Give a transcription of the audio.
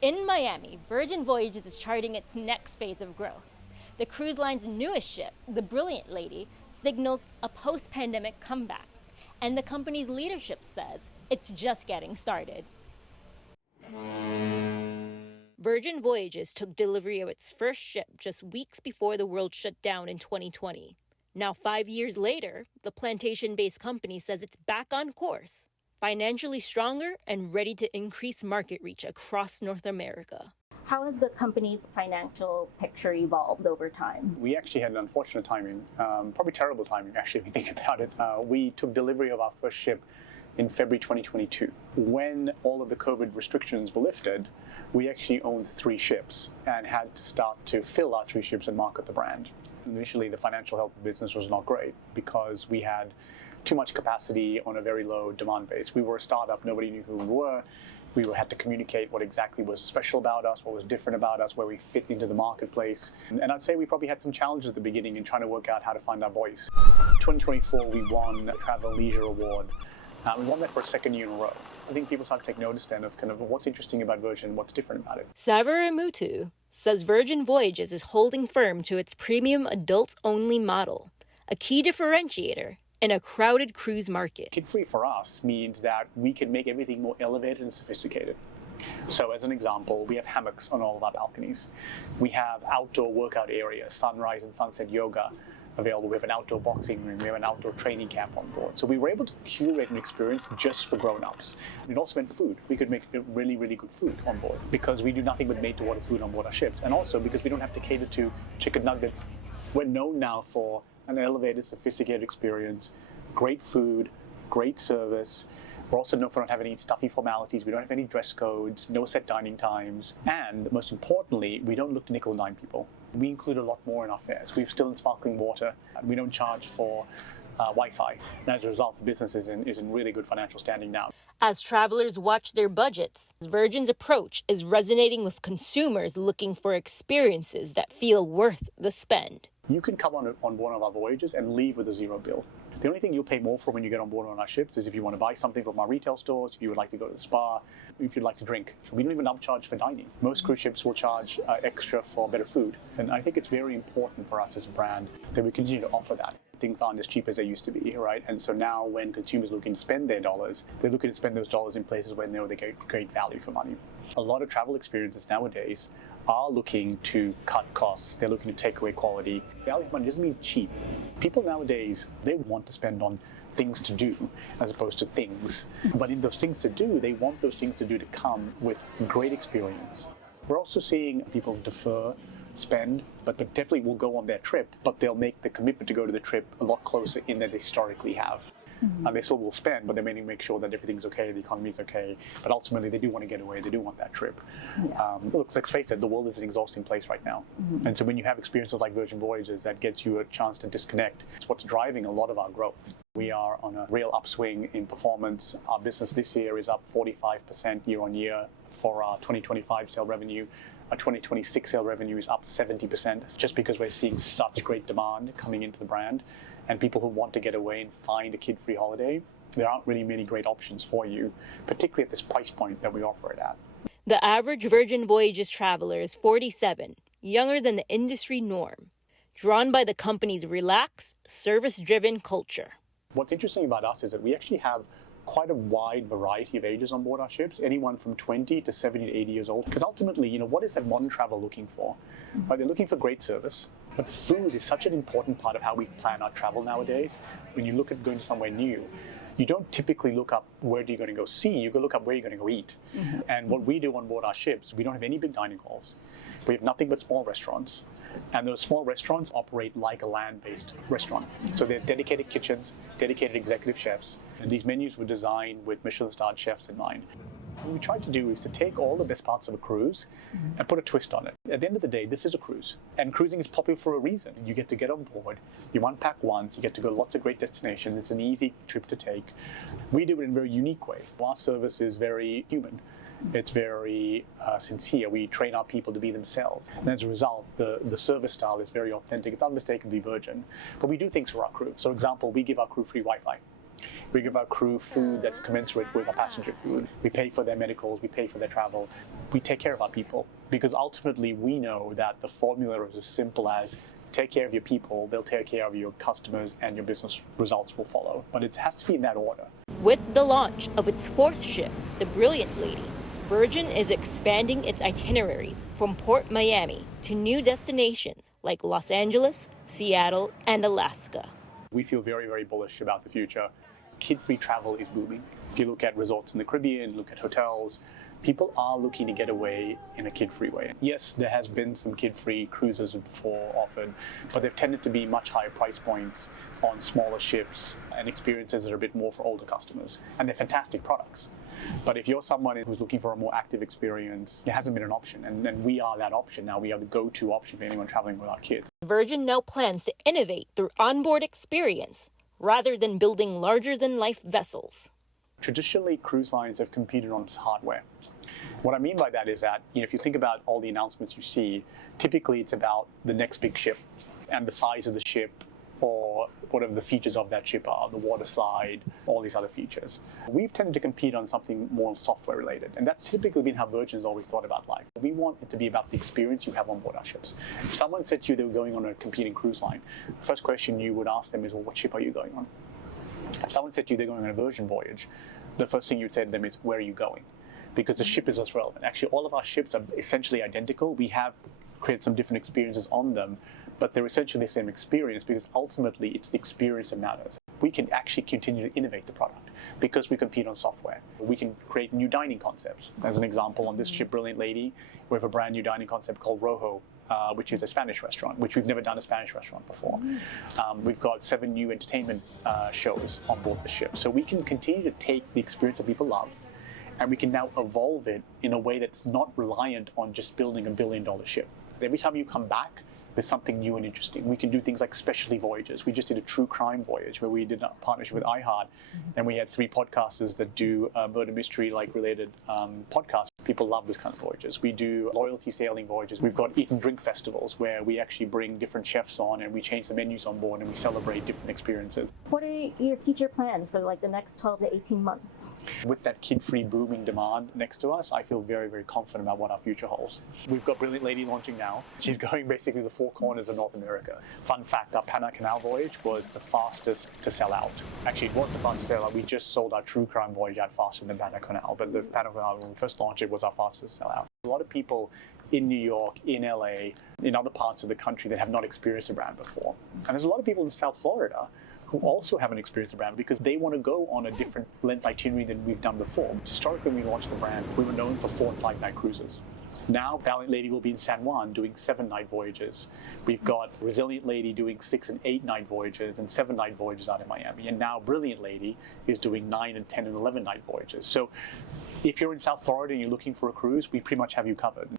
In Miami, Virgin Voyages is charting its next phase of growth. The cruise line's newest ship, the Brilliant Lady, signals a post-pandemic comeback, and the company's leadership says it's just getting started. Virgin Voyages took delivery of its first ship just weeks before the world shut down in 2020. Now, 5 years later, the Plantation-based company says it's back on course, financially stronger and ready to increase market reach across North America. How has the company's financial picture evolved over time? We actually had an unfortunate timing, probably terrible timing actually, if you think about it. We took delivery of our first ship in February 2022. When all of the COVID restrictions were lifted, we actually owned 3 ships and had to start to fill our 3 ships and market the brand. Initially, the financial health of the business was not great because we had too much capacity on a very low demand base. We were a startup, nobody knew who we were. We had to communicate what exactly was special about us, what was different about us, where we fit into the marketplace. And I'd say we probably had some challenges at the beginning in trying to work out how to find our voice. 2024, we won the Travel Leisure Award. We won that for a 2nd year in a row. I think people start to take notice then of kind of what's interesting about Virgin, what's different about it. Saverimuttu says Virgin Voyages is holding firm to its premium adults-only model, a key differentiator in a crowded cruise market. Kid-free for us means that we can make everything more elevated and sophisticated. So as an example, we have hammocks on all of our balconies. We have outdoor workout areas, sunrise and sunset yoga available. We have an outdoor boxing room. We have an outdoor training camp on board. So we were able to curate an experience just for grown-ups. It also meant food. We could make really, really good food on board because we do nothing but made-to-order food on board our ships. And also because we don't have to cater to chicken nuggets. We're known now for an elevated, sophisticated experience, great food, great service. We're also known for not having any stuffy formalities. We don't have any dress codes, no set dining times. And most importantly, we don't look to nickel and dime people. We include a lot more in our fares. We've still in sparkling water. We don't charge for Wi-Fi. And as a result, the business is in really good financial standing now. As travelers watch their budgets, Virgin's approach is resonating with consumers looking for experiences that feel worth the spend. You can come on board of our voyages and leave with a 0 bill. The only thing you'll pay more for when you get on board on our ships is if you want to buy something from our retail stores, if you would like to go to the spa, if you'd like to drink. So we don't even upcharge for dining. Most cruise ships will charge extra for better food. And I think it's very important for us as a brand that we continue to offer that. Things aren't as cheap as they used to be, right? And so now when consumers are looking to spend their dollars, they're looking to spend those dollars in places where they know they get great value for money. A lot of travel experiences nowadays are looking to cut costs. They're looking to take away quality. Value for money doesn't mean cheap. People nowadays, they want to spend on things to do as opposed to things. But in those things to do, they want those things to do to come with great experience. We're also seeing people defer spend, but they definitely will go on their trip, but they'll make the commitment to go to the trip a lot closer in than they historically have. And they still will spend, but they may make sure that everything's okay, the economy's okay. But ultimately, they do want to get away. They do want that trip. Look, let's face it, the world is an exhausting place right now. And so when you have experiences like Virgin Voyages, that gets you a chance to disconnect. It's what's driving a lot of our growth. We are on a real upswing in performance. Our business this year is up 45% year on year for our 2025 sale revenue. Our 2026 sale revenue is up 70% just because we're seeing such great demand coming into the brand. And people who want to get away and find a kid-free holiday, there aren't really many great options for you, particularly at this price point that we offer it at. The average Virgin Voyages traveler is 47, younger than the industry norm, drawn by the company's relaxed, service-driven culture. What's interesting about us is that we actually have quite a wide variety of ages on board our ships, anyone from 20 to 70 to 80 years old. Because ultimately, what is that modern traveler looking for? They're looking for great service. But food is such an important part of how we plan our travel nowadays. When you look at going to somewhere new, you don't typically look up where you're going to go see, you go look up where you're going to go eat. And what we do on board our ships, we don't have any big dining halls. We have nothing but small restaurants. And those small restaurants operate like a land-based restaurant. So they're dedicated kitchens, dedicated executive chefs. And these menus were designed with Michelin-starred chefs in mind. What we try to do is to take all the best parts of a cruise and put a twist on it. At the end of the day, this is a cruise. And cruising is popular for a reason. You get to get on board, you unpack once, you get to go to lots of great destinations. It's an easy trip to take. We do it in a very unique way. Our service is very human. It's very sincere. We train our people to be themselves. And as a result, the service style is very authentic. It's unmistakably Virgin. But we do things for our crew. So, for example, we give our crew free Wi-Fi. We give our crew food that's commensurate with our passenger food. We pay for their medicals, we pay for their travel. We take care of our people because ultimately we know that the formula is as simple as take care of your people, they'll take care of your customers, and your business results will follow. But it has to be in that order. With the launch of its fourth ship, the Brilliant Lady, Virgin is expanding its itineraries from PortMiami to new destinations like Los Angeles, Seattle, and Alaska. We feel very, very bullish about the future. Kid-free travel is booming. If you look at resorts in the Caribbean, look at hotels, people are looking to get away in a kid-free way. Yes, there has been some kid-free cruises before offered, but they've tended to be much higher price points on smaller ships and experiences that are a bit more for older customers. And they're fantastic products. But if you're someone who's looking for a more active experience, there hasn't been an option. And we are that option now. We are the go-to option for anyone traveling with our kids. Virgin now plans to innovate through onboard experience rather than building larger-than-life vessels. Traditionally, cruise lines have competed on hardware. What I mean by that is that, if you think about all the announcements you see, typically it's about the next big ship and the size of the ship or whatever the features of that ship are, the water slide, all these other features. We've tended to compete on something more software related, and that's typically been how Virgin's always thought about life. We want it to be about the experience you have on board our ships. If someone said to you they were going on a competing cruise line, the first question you would ask them is, well, what ship are you going on? If someone said to you they're going on a Virgin voyage, the first thing you'd say to them is, where are you going? Because the ship is less relevant. Actually, all of our ships are essentially identical. We have created some different experiences on them, but they're essentially the same experience because ultimately it's the experience that matters. We can actually continue to innovate the product because we compete on software. We can create new dining concepts. As an example, on this ship, Brilliant Lady, we have a brand new dining concept called Rojo, which is a Spanish restaurant, which we've never done a Spanish restaurant before. We've got 7 new entertainment shows on board the ship. So we can continue to take the experience that people love, and we can now evolve it in a way that's not reliant on just building a billion-dollar ship. Every time you come back, there's something new and interesting. We can do things like specialty voyages. We just did a true crime voyage where we did a partnership with iHeart, and we had 3 podcasters that do murder mystery-like related podcasts. People love those kind of voyages. We do loyalty sailing voyages. We've got eat and drink festivals where we actually bring different chefs on and we change the menus on board and we celebrate different experiences. What are your future plans for the next 12 to 18 months? With that kid-free booming demand next to us, I feel very, very confident about what our future holds. We've got Brilliant Lady launching now. She's going basically the 4 corners of North America. Fun fact, our Panama Canal voyage was the fastest to sell out. Actually, it was the fastest to sell out. We just sold our true crime voyage out faster than Panama Canal, but the Panama Canal, when we first launched it, was our fastest to sell out. A lot of people in New York, in LA, in other parts of the country that have not experienced a brand before. And there's a lot of people in South Florida who also haven't experienced the brand because they want to go on a different length itinerary than we've done before. Historically, when we launched the brand, we were known for 4 and 5 night cruises. Now, Valiant Lady will be in San Juan doing 7-night voyages. We've got Resilient Lady doing 6 and 8-night voyages and 7-night voyages out in Miami. And now Brilliant Lady is doing 9 and 10 and 11-night voyages. So if you're in South Florida and you're looking for a cruise, we pretty much have you covered.